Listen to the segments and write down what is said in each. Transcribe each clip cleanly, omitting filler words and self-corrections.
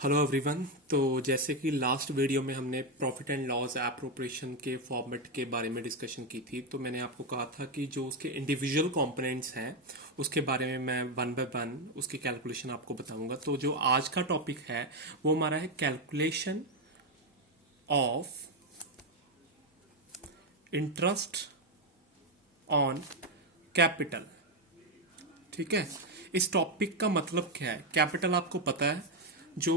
Hello everyone. तो जैसे कि लास्ट वीडियो में हमने प्रॉफिट एंड लॉस एप्रोप्रिएशन के फॉर्मेट के बारे में डिस्कशन की थी, तो मैंने आपको कहा था कि जो उसके इंडिविजुअल कंपोनेंट्स हैं उसके बारे में मैं वन बाय वन उसकी कैलकुलेशन आपको बताऊंगा। तो जो आज का टॉपिक है वो हमारा है calculation of interest on capital. ठीक है, इस टॉपिक का मतलब क्या है? कैपिटल आपको पता है, जो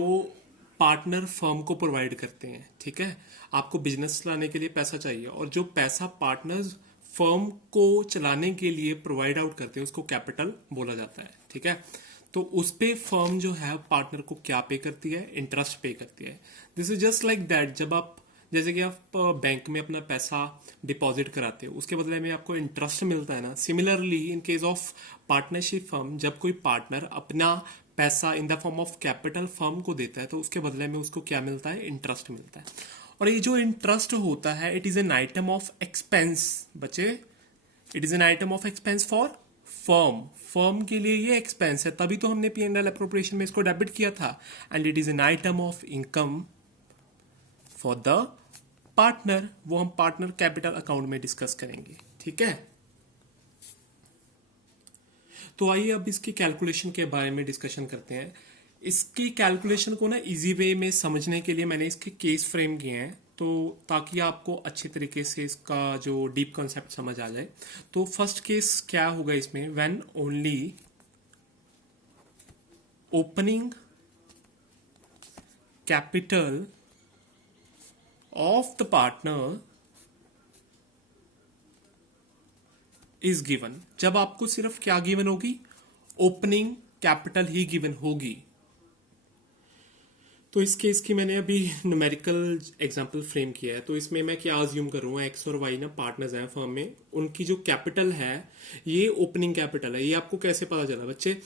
पार्टनर फर्म को प्रोवाइड करते हैं। ठीक है, आपको बिजनेस चलाने के लिए पैसा चाहिए और जो पैसा पार्टनर्स फर्म को चलाने के लिए प्रोवाइड आउट करते हैं उसको कैपिटल बोला जाता है। ठीक है, तो उस पे फर्म जो है पार्टनर को क्या पे करती है? इंटरेस्ट पे करती है। This is just like that, जब आप जैसे कि आप बैंक में अपना पैसा डिपॉजिट कराते हो उसके बदले में आपको इंटरेस्ट मिलता है ना। Similarly in case of partnership firm, जब कोई पार्टनर अपना पैसा in the form of capital firm को देता है तो उसके बदले में उसको क्या मिलता है? इंटरेस्ट मिलता है। और ये जो इंटरेस्ट होता है it is an item of expense बच्चे, it is an item of expense for firm. Firm के लिए ये एक्सपेंस है, तभी तो हमने पी एंड एल अप्रोप्रिएशन में इसको डेबिट किया था। And it is an item of income for the partner, वो हम पार्टनर कैपिटल अकाउंट में डिस्कस करेंगे। ठीक है, तो आइए अब इसकी कैलकुलेशन के बारे में डिस्कशन करते हैं। इसकी कैलकुलेशन को ना इजी वे में समझने के लिए मैंने इसके केस फ्रेम किए हैं, तो ताकि आपको अच्छे तरीके से इसका जो डीप कॉन्सेप्ट समझ आ जाए। तो फर्स्ट केस क्या होगा इसमें? When only opening capital of the partner is given. जब आपको सिर्फ क्या गिवन होगी? ओपनिंग कैपिटल ही गिवन होगी। तो इस केस की मैंने अभी न्यूमेरिकल एग्जांपल फ्रेम किया है। तो इसमें मैं क्या अज्यूम करूंगा, एक्स और वाई ना पार्टनर्स हैं फर्म में, उनकी जो कैपिटल है ये ओपनिंग कैपिटल है। ये आपको कैसे पता चला बच्चे?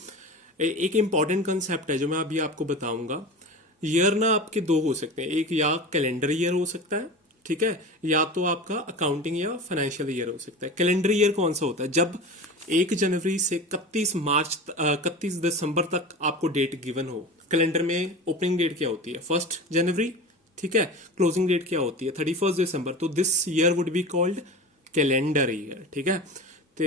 एक इंपॉर्टेंट कंसेप्ट है जो मैं अभी आपको बताऊंगा। ईयर ना आपके दो हो सकते हैं, एक या कैलेंडर ईयर हो सकता है, ठीक है, या तो आपका अकाउंटिंग या फाइनेंशियल ईयर हो सकता है। कैलेंडर ईयर कौन सा होता है? जब 1 जनवरी से 31 दिसंबर तक आपको डेट गिवन हो। कैलेंडर में ओपनिंग डेट क्या होती है? 1 जनवरी, ठीक है। क्लोजिंग डेट क्या होती है? 31 दिसंबर। तो this year would be called calendar year. ठीक है, तो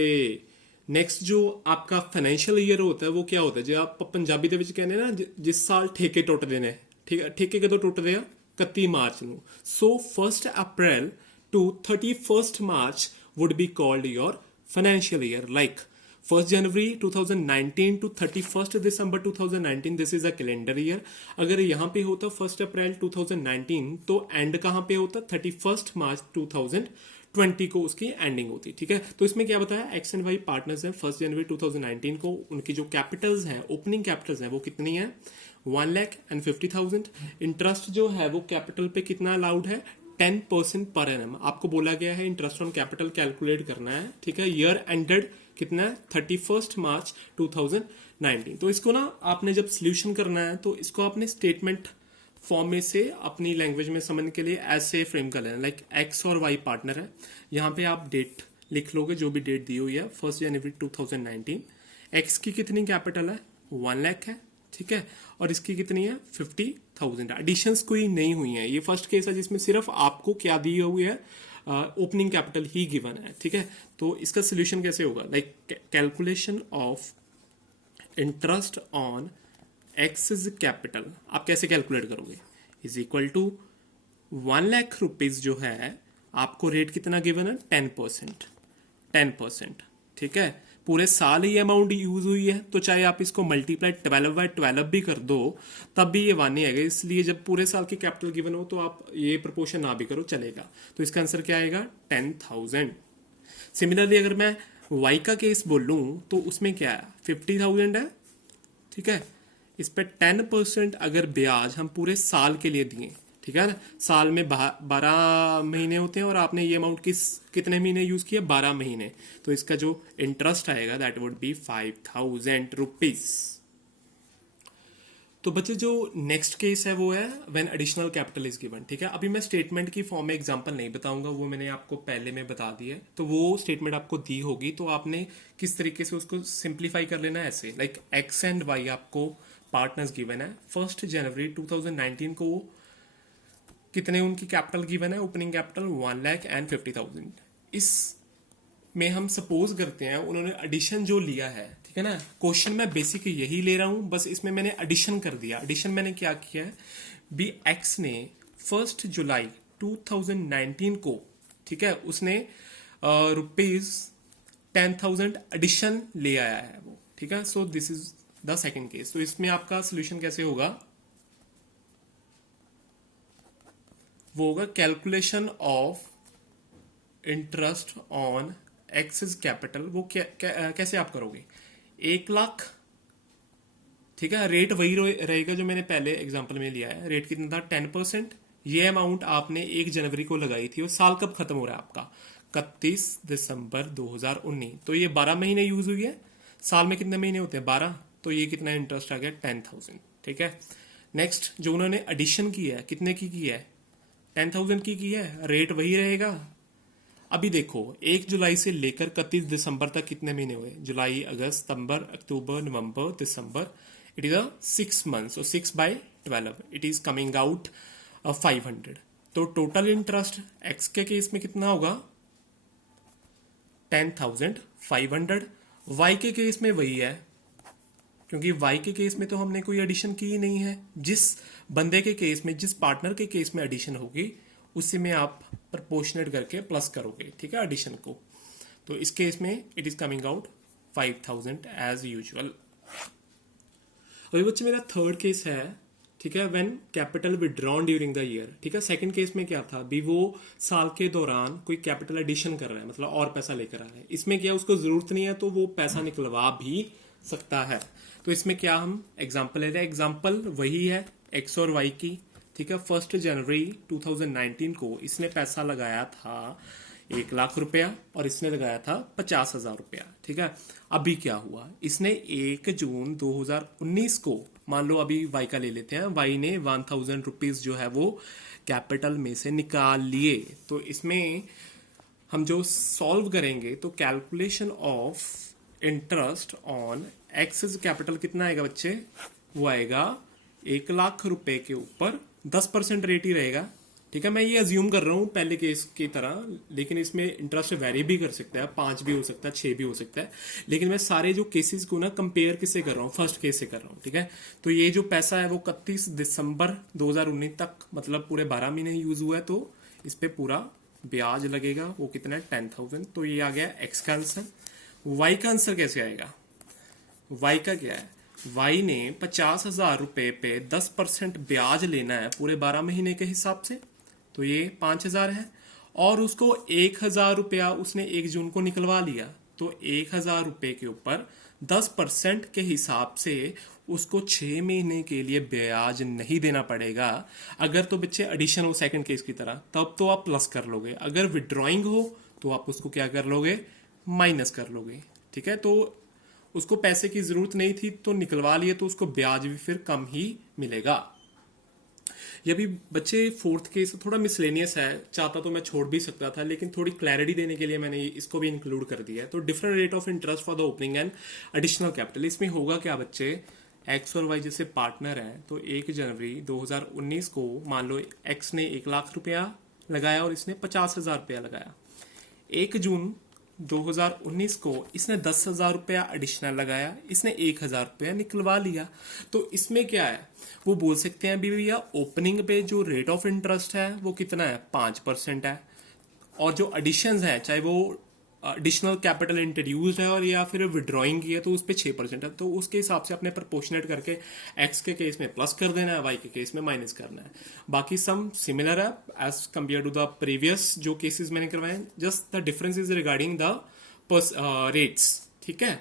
नेक्स्ट जो आपका फाइनेंशियल ईयर होता है वो क्या होता है? जो आप पंजाबी ਦੇ ਵਿੱਚ ਕਹਿੰਦੇ ਨਾ ਜਿਸ ਸਾਲ ਠੇਕੇ ਟੁੱਟਦੇ ਨੇ, ਠੀਕ ਹੈ, ਠੇਕੇ ਕਦੋਂ ਟੁੱਟਦੇ ਆ? 31 ਮਾਰਚ ਨੂੰ। ਸੋ 1 ਅਪ੍ਰੈਲ to 31st March would be called your financial year. Like 1 January 2019 to 31st December 2019, this is a calendar year. अगर यहाँ पे होता 1 अप्रैल 2019 तो एंड कहाँ पे होता? 31 मार्च 2020 को उसकी एंडिंग होती। ठीक है, तो इसमें क्या बताया? एक्स एंड वाई पार्टनर्स हैं। 1 जनवरी 2019 को उनकी जो कैपिटल्स हैं, ओपनिंग कैपिटल्स हैं, वो कितनी है? 1,50,000। इंटरेस्ट जो है वो कैपिटल पे कितना अलाउड है? 10% पर एनम। आपको बोला गया है इंटरेस्ट ऑन कैपिटल कैलकुलेट करना है। ठीक है, ईयर एंडेड कितना है? 31 मार्च 2019। तो इसको ना आपने जब सोल्यूशन करना है तो इसको आपने स्टेटमेंट फॉर्म में से अपनी लैंग्वेज में समझने के लिए ऐसे फ्रेम कर लेना। लाइक एक्स और वाई पार्टनर है, यहाँ पे आप डेट लिख लोगे जो भी डेट दी हुई है, 1 जनवरी 2019। एक्स की कितनी कैपिटल है? 1 लाख है, ठीक है, और इसकी कितनी है? 50,000। एडिशंस कोई नहीं हुई है। ये फर्स्ट केस है जिसमें सिर्फ आपको क्या दी हुई है? ओपनिंग कैपिटल ही गिवन है। ठीक है, तो इसका सोल्यूशन कैसे होगा? Like calculation of interest on excess capital आप कैसे कैलकुलेट करोगे? Is equal to 1 lakh rupees जो है आपको रेट कितना गिवन है? 10%। 10%, ठीक है, पूरे साल ही अमाउंट यूज हुई है तो चाहे आप इसको मल्टीप्लाई 12/12 भी कर दो तब भी ये 1 ही आएगा। इसलिए जब पूरे साल की कैपिटल गिवन हो तो आप ये प्रोपोर्शन ना भी करो चलेगा। तो इसका आंसर क्या आएगा? 10,000। सिमिलरली अगर मैं वाई का केस बोल लूँ तो उसमें क्या है? 50,000 है, ठीक है, इस पर 10% अगर ब्याज हम पूरे साल के लिए दिए, ठीक है ना, साल में 12 महीने होते हैं और आपने ये अमाउंट कितने महीने यूज किया? 12 महीने। तो इसका जो इंटरेस्ट आएगा दैट वुड बी 5,000 रुपीज। तो बच्चे जो नेक्स्ट केस है वो है when additional capital is given. ठीक है, अभी मैं स्टेटमेंट की फॉर्म में एग्जांपल नहीं बताऊंगा, वो मैंने आपको पहले में बता दिया है। तो वो स्टेटमेंट आपको दी होगी तो आपने किस तरीके से उसको सिंप्लीफाई कर लेना है ऐसे। लाइक एक्स एंड वाई आपको पार्टनर्स गिवन है 1 जनवरी 2019 को कितने उनकी कैपिटल गिवन है, ओपनिंग कैपिटल 1,50,000। इस में हम सपोज करते हैं उन्होंने एडिशन जो लिया है, ठीक है ना, क्वेश्चन में बेसिक यही ले रहा हूं, बस इसमें मैंने एडिशन कर दिया। एडिशन मैंने क्या किया है, बी एक्स ने 1 जुलाई 2019 को, ठीक है, उसने ₹10,000 एडिशन ले आया है वो, ठीक है। So this is the second case. तो इसमें आपका सोल्यूशन कैसे होगा, वो होगा calculation of interest on excess capital. वो कैसे आप करोगे, 1,00,000, ठीक है, रेट वही रहेगा जो मैंने पहले एग्जांपल में लिया है। रेट कितना था, 10%। ये अमाउंट आपने 1 जनवरी को लगाई थी और साल कब खत्म हो रहा है आपका, 31 दिसंबर 2019। तो ये 12 महीने यूज हुई है। साल में कितने महीने होते हैं, 12। तो ये कितना इंटरेस्ट आ गया, 10,000, ठीक है। नेक्स्ट जो उन्होंने एडिशन की है, कितने की है, 10,000 की है, रेट वही रहेगा। अभी देखो 1 जुलाई से लेकर 31 दिसंबर तक कितने महीने हुए, जुलाई, अगस्त, सितंबर, अक्टूबर, नवंबर, दिसंबर। इट इज अ 6 मंथ्स, और 6/12 इट इज कमिंग आउट 500। तो टोटल इंटरेस्ट एक्स के केस में कितना होगा, 10,500। वाई के केस में वही है, क्योंकि वाई के केस में तो हमने कोई एडिशन की ही नहीं है। जिस बंदे के केस में, जिस पार्टनर के केस में एडिशन होगी, उसी में आप प्रपोर्शनेट करके प्लस करोगे, ठीक है, एडिशन को। तो इस केस में it is coming out 5,000 as usual. अभी बच्चे मेरा थर्ड केस है, ठीक है, when capital withdrawn during the year, ठीक है। सेकंड केस में क्या था, अभी वो साल के दौरान कोई कैपिटल एडिशन कर रहा है, मतलब और पैसा लेकर आ रहा है। इसमें क्या उसको जरूरत नहीं है तो वो पैसा निकलवा भी सकता है। तो इसमें क्या हम एग्जाम्पल ले रहे हैं, एग्जाम्पल वही है एक्स और वाई की, ठीक है। 1 जनवरी 2019 को इसने पैसा लगाया था 1,00,000 रुपया और इसने लगाया था 50,000 रुपया, ठीक है। अभी क्या हुआ, इसने 1 जून 2019 को, मान लो अभी वाई का ले लेते हैं, वाई ने 1,000 रुपीज जो है वो कैपिटल में से निकाल लिए। तो इसमें हम जो सॉल्व करेंगे तो calculation of interest on excess capital कितना आएगा बच्चे, वो आएगा 1,00,000 रुपए के ऊपर 10% रेट ही रहेगा, ठीक है। मैं ये अज्यूम कर रहा हूँ पहले केस की तरह, लेकिन इसमें इंटरेस्ट वेरी भी कर सकता है, 5 भी हो सकता है, 6 भी हो सकता है। लेकिन मैं सारे जो केसेस को ना कंपेयर किससे कर रहा हूँ, फर्स्ट केस से कर रहा हूँ, ठीक है। तो ये जो पैसा है वो 31 दिसंबर 2019 तक, मतलब पूरे 12 महीने यूज हुआ है, तो इस पे पूरा ब्याज लगेगा। वो कितना है, 10,000। तो ये आ गया एक्स का आंसर। वाई का आंसर कैसे आएगा, वाई का क्या है, वाई ने 50,000 रुपए पे 10% ब्याज लेना है पूरे 12 महीने के हिसाब से, तो ये 5,000 है। और उसको 1,000 रुपया उसने 1 जून को निकलवा लिया, तो 1,000 रुपए के ऊपर 10% के हिसाब से उसको 6 महीने के लिए ब्याज नहीं देना पड़ेगा। अगर तो बच्चे एडिशन हो सेकंड केस की तरह, तब तो आप प्लस कर लोगे। अगर विड्रॉइंग हो तो आप उसको क्या कर लोगे, माइनस कर लोगे, ठीक है। तो उसको पैसे की जरूरत नहीं थी तो निकलवा लिए, तो उसको ब्याज भी फिर कम ही मिलेगा। ये भी बच्चे फोर्थ केस थोड़ा मिसलेनियस है, चाहता तो मैं छोड़ भी सकता था, लेकिन थोड़ी क्लैरिटी देने के लिए मैंने इसको भी इंक्लूड कर दिया है। तो different rate of interest for the opening and additional capital. इसमें होगा क्या बच्चे, एक्स और वाई जैसे पार्टनर हैं, तो 1 जनवरी 2019 को मान लो एक्स ने 1,00,000 रुपया लगाया और इसने 50,000 रुपया लगाया। 1 जून 2019 को इसने 10,000 रुपया एडिशनल लगाया, इसने 1,000 रुपया निकलवा लिया। तो इसमें क्या है, वो बोल सकते हैं भैया ओपनिंग पे जो रेट ऑफ इंटरेस्ट है वो कितना है, 5% है। और जो एडिशन है, चाहे वो एडिशनल कैपिटल इंट्रोड्यूस्ड है और या फिर विड्रॉइंग की है, तो उस पर 6% है। तो उसके हिसाब से अपने प्रपोर्शनेट करके एक्स के केस में प्लस कर देना है, वाई के केस में माइनस करना है। बाकी सम सिमिलर है as compare to the previous जो केसेस मैंने करवाए, just the difference is regarding the rates, ठीक है।